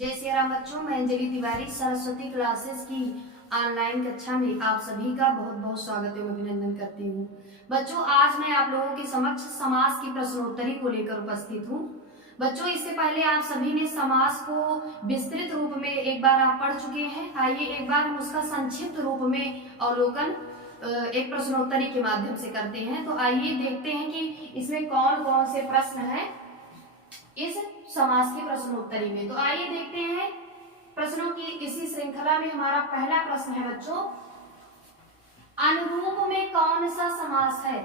जय श्री राम बच्चों, मैं अंजलि तिवारी सरस्वती क्लासेस की ऑनलाइन कक्षा में आप सभी का बहुत बहुत स्वागत एवं अभिनंदन करती हूँ। बच्चों, आज मैं आप लोगों के समक्ष समास की प्रश्नोत्तरी को लेकर उपस्थित हूँ। बच्चों, इससे पहले आप सभी ने समास को विस्तृत रूप में एक बार आप पढ़ चुके हैं। आइए एक बार हम उसका संक्षिप्त रूप में अवलोकन एक प्रश्नोत्तरी के माध्यम से करते हैं। तो आइए देखते हैं कि इसमें कौन कौन से प्रश्न हैं इस समास की प्रश्नोत्तरी में। तो आइए देखते हैं प्रश्नों की इसी श्रृंखला में हमारा पहला प्रश्न है बच्चों, अनुरूप में कौन सा समास है?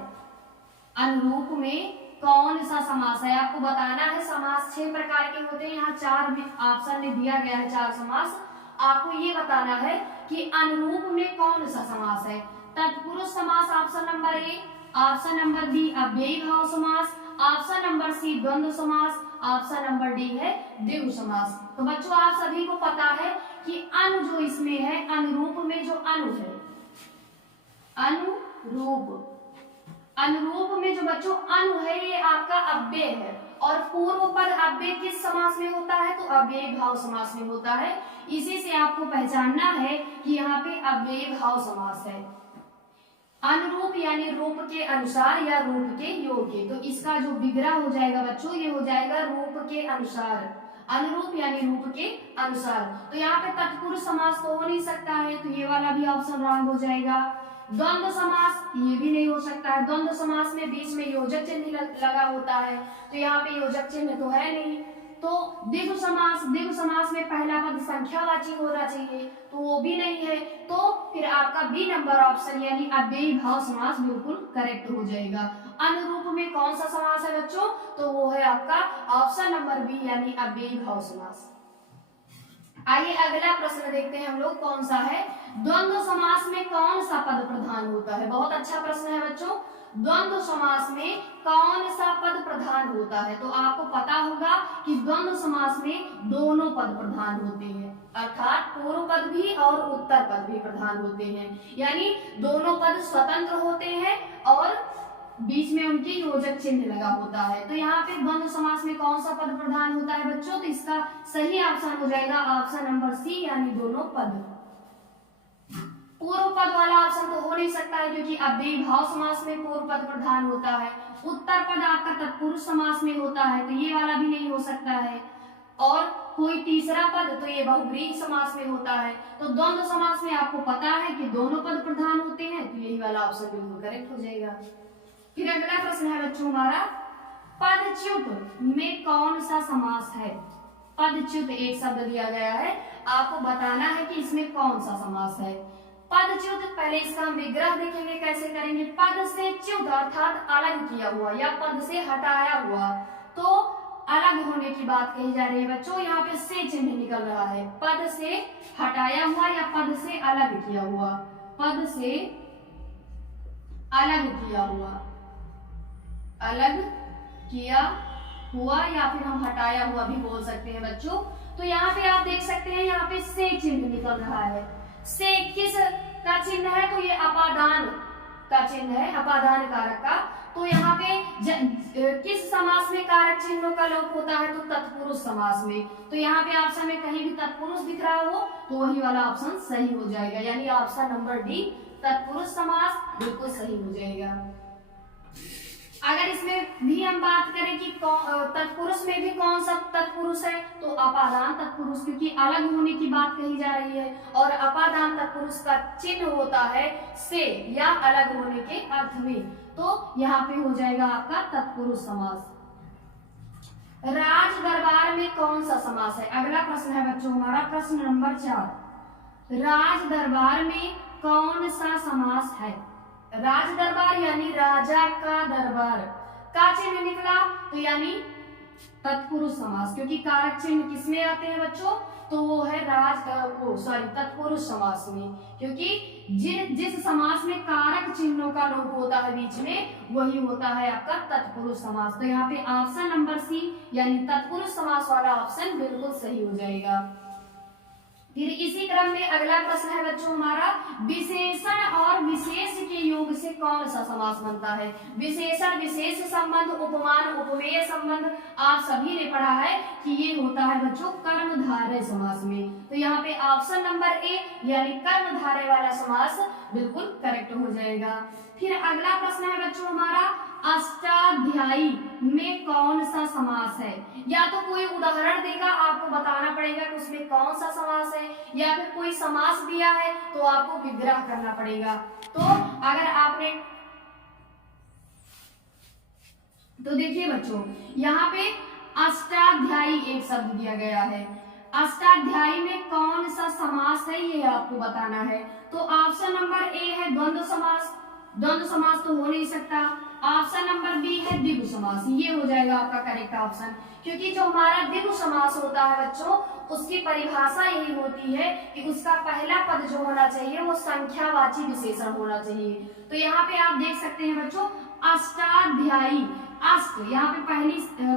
अनुरूप में कौन सा समास है? आपको बताना है। समास 6 प्रकार के होते हैं। यहाँ 4 ऑप्शन में दिया गया है, 4 समास। आपको ये बताना है कि अनुरूप में कौन सा समास है। तत्पुरुष समास option number A, option number B अव्ययी भाव समास, ऑप्शन नंबर सी द्वंद्व समास, ऑप्शन नंबर डी है द्विगु समास। तो बच्चों, आप सभी को पता है कि अनु जो इसमें है, अनुरूप में जो अनु है, अनुरूप में जो बच्चों अनु है, ये आपका अव्यय है। और पूर्व पद अव्यय किस समास में होता है? तो अव्ययी भाव समास में होता है। इसी से आपको पहचानना है कि यहाँ पे अव्ययी भाव समास है। अनुरूप यानी रूप के अनुसार या रूप के योग्य। तो इसका जो विग्रह हो जाएगा बच्चों, ये हो जाएगा रूप के अनुसार। अनुरूप यानी रूप के अनुसार। तो यहाँ पे तत्पुरुष समास तो हो नहीं सकता है, तो ये वाला भी ऑप्शन रॉन्ग हो जाएगा। द्वंद्व समास ये भी नहीं हो सकता है। द्वंद्व समास में बीच में योजक चिन्ह लगा होता है, तो यहाँ पे योजक चिन्ह तो है नहीं। तो द्विगु समास में पहला पद संख्यावाची होना चाहिए, तो वो भी नहीं है। तो फिर आपका बी नंबर ऑप्शन यानी अव्ययी भाव समास बिल्कुल करेक्ट हो जाएगा। अनुरूप में कौन सा समास है बच्चों? तो वो है आपका ऑप्शन नंबर बी यानी अव्ययी भाव समास। आइए अगला प्रश्न देखते हैं हम लोग, कौन सा है। द्वंद्व समास में कौन सा पद प्रधान होता है? बहुत अच्छा प्रश्न है बच्चों। द्वंद्व समास में कौन सा पद प्रधान होता है? तो आपको पता होगा कि द्वंद्व समास में दोनों पद प्रधान होते हैं, अर्थात पूर्व पद भी और उत्तर पद भी प्रधान होते हैं। यानी दोनों पद स्वतंत्र होते हैं और बीच में उनकी योजक चिन्ह लगा होता है। तो यहाँ पे द्वंद्व समास में कौन सा पद प्रधान होता है बच्चों? तो इसका सही ऑप्शन हो जाएगा ऑप्शन नंबर सी यानी दोनों पद। पूर्व पद वाला ऑप्शन तो हो नहीं सकता है, क्योंकि अव्ययी भाव समास में पूर्व पद प्रधान होता है। उत्तर पद आपका तत्पुरुष समास में होता है, तो ये वाला भी नहीं हो सकता है। और कोई तीसरा पद तो ये बहुव्रीहि समास में होता है। तो द्वंद्व समास में आपको पता है कि दोनों पद प्रधान होते हैं, तो यही वाला ऑप्शन बिल्कुल करेक्ट हो जाएगा। फिर अगला प्रश्न है बच्चों हमारा, पदच्युत में कौन सा समास है? पदच्युत एक शब्द दिया गया है, आपको बताना है कि इसमें कौन सा समास है। पदच्युत, पहले इसका हम विग्रह देखेंगे कैसे करेंगे। पद से च्युत अर्थात अलग किया हुआ या पद से हटाया हुआ, तो अलग होने की बात कही जा रही है बच्चों। यहाँ पे से चिन्ह निकल रहा है। पद से हटाया हुआ या पद से अलग किया हुआ, पद से अलग किया हुआ, अलग किया हुआ या फिर हम हटाया हुआ भी बोल सकते हैं बच्चों। तो यहाँ पे आप देख सकते हैं, यहाँ पे से चिन्ह निकल रहा है। से किस का चिन्ह है? तो ये अपादान का चिन्ह है, अपादान कारक का। तो यहाँ पे किस समास में कारक चिन्हों का लोप होता है? तो तत्पुरुष समास में। तो यहाँ पे ऑप्शन में कहीं भी तत्पुरुष दिख रहा हो तो वही वाला ऑप्शन सही हो जाएगा, यानी ऑप्शन नंबर डी तत्पुरुष समास बिल्कुल सही हो जाएगा। अगर इसमें भी हम बात करें कि तत्पुरुष में भी कौन सा तत्पुरुष है, तो अपादान तत्पुरुष, क्योंकि अलग होने की बात कही जा रही है और अपादान तत्पुरुष का चिन्ह होता है से या अलग होने के अर्थ में। तो यहाँ पे हो जाएगा आपका तत्पुरुष समास। राज दरबार में कौन सा समास है? अगला प्रश्न है बच्चों हमारा, प्रश्न नंबर 4। राज दरबार में कौन सा समास है? राज दरबार यानी राजा का दरबार का चिन्ह निकला, तो यानी तत्पुरुष समास, क्योंकि कारक चिन्ह किसमें आते हैं बच्चों? तो वो है तत्पुरुष समास में, क्योंकि जिस समास में कारक चिन्हों का लोप होता है बीच में, वही होता है आपका तत्पुरुष समास। तो यहाँ पे ऑप्शन नंबर सी यानी तत्पुरुष समास वाला ऑप्शन बिल्कुल सही हो जाएगा। फिर इसी क्रम में अगला प्रश्न है बच्चों हमारा, विशेषण और विशेष के योग से कौन सा समास बनता है। विशेषण विशेष संबंध, उपमान उपमेय संबंध, आप सभी ने पढ़ा है कि ये होता है बच्चों कर्मधारय समास में। तो यहाँ पे ऑप्शन नंबर ए यानी कर्मधारय वाला समास बिल्कुल करेक्ट हो जाएगा। फिर अगला प्रश्न है बच्चों हमारा, अष्टाध्यायी में कौन सा समास है। या तो कोई उदाहरण देगा, आपको बताना पड़ेगा कि उसमें कौन सा समास है, या फिर कोई समास दिया है तो आपको विग्रह करना पड़ेगा। तो अगर आपने तो देखिए बच्चों यहाँ पे अष्टाध्यायी एक शब्द दिया गया है, अष्टाध्यायी में कौन सा समास है ये आपको बताना है। तो ऑप्शन नंबर ए है द्वंद्व समास, द्वंद्व समास तो हो नहीं सकता। ऑप्शन नंबर बी है द्विगु समास, ये हो जाएगा आपका करेक्ट ऑप्शन, क्योंकि जो हमारा द्विगु समास होता है बच्चों उसकी परिभाषा यही होती है कि उसका पहला पद जो होना चाहिए वो संख्यावाची विशेषण होना चाहिए। तो यहाँ पे आप देख सकते हैं बच्चों अष्टाध्यायी, अष्ट यहाँ पे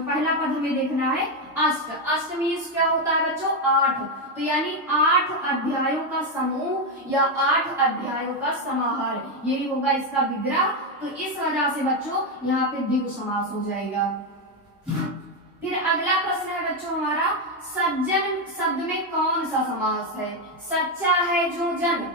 पहला पद हमें देखना है अष्ट, अष्ट मीन्स क्या होता है बच्चों 8, तो यानी 8 अध्यायों का समूह या 8 अध्यायों का समाहार, यही होगा इसका विग्रह। तो इस वजह से बच्चों यहाँ पे द्विगु समास हो जाएगा। फिर अगला प्रश्न है बच्चों हमारा, सज्जन शब्द में कौन सा समास है। सच्चा है जो जन,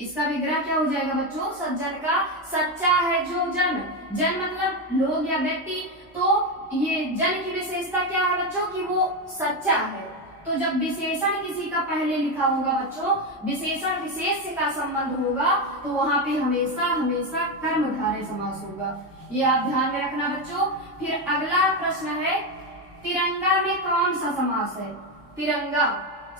इसका विग्रह क्या हो जाएगा बच्चों सज्जन का, सच्चा है जो जन, जन मतलब लोग या व्यक्ति, तो ये जन की विशेषता क्या है बच्चों कि वो सच्चा है। तो जब विशेषण किसी का पहले लिखा होगा बच्चों, विशेषण विशेष का संबंध होगा, तो वहां पे हमेशा हमेशा कर्मधारय समास होगा, ये आप ध्यान में रखना बच्चों। फिर अगला प्रश्न है, तिरंगा में कौन सा समास है। तिरंगा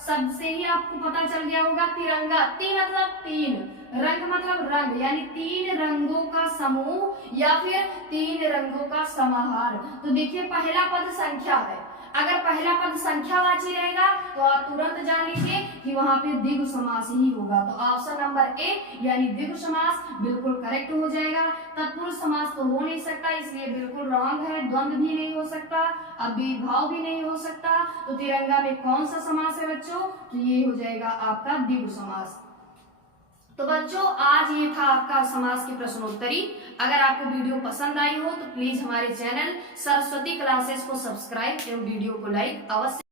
शब्द से ही आपको पता चल गया होगा, तिरंगा ती मतलब तीन, रंग मतलब रंग, यानी 3 रंगों का समूह या फिर 3 रंगों का समाहार। तो देखिए पहला पद संख्या है, अगर पहला पद संख्यावाची रहेगा तो आप तुरंत जान लीजिए कि वहां पे द्विगु समास ही होगा। तो ऑप्शन नंबर ए यानी द्विगु समास बिल्कुल करेक्ट हो जाएगा। तत्पुरुष समास तो हो नहीं सकता, इसलिए बिल्कुल रॉन्ग है। द्वंद्व भी नहीं हो सकता, अव्ययीभाव भी नहीं हो सकता। तो तिरंगा में कौन सा समास है बच्चों, तो ये हो जाएगा आपका द्विगु समास। तो बच्चों आज ये था आपका समास की प्रश्नोत्तरी। अगर आपको वीडियो पसंद आई हो तो प्लीज हमारे चैनल सरस्वती क्लासेस को सब्सक्राइब एवं वीडियो को लाइक अवश्य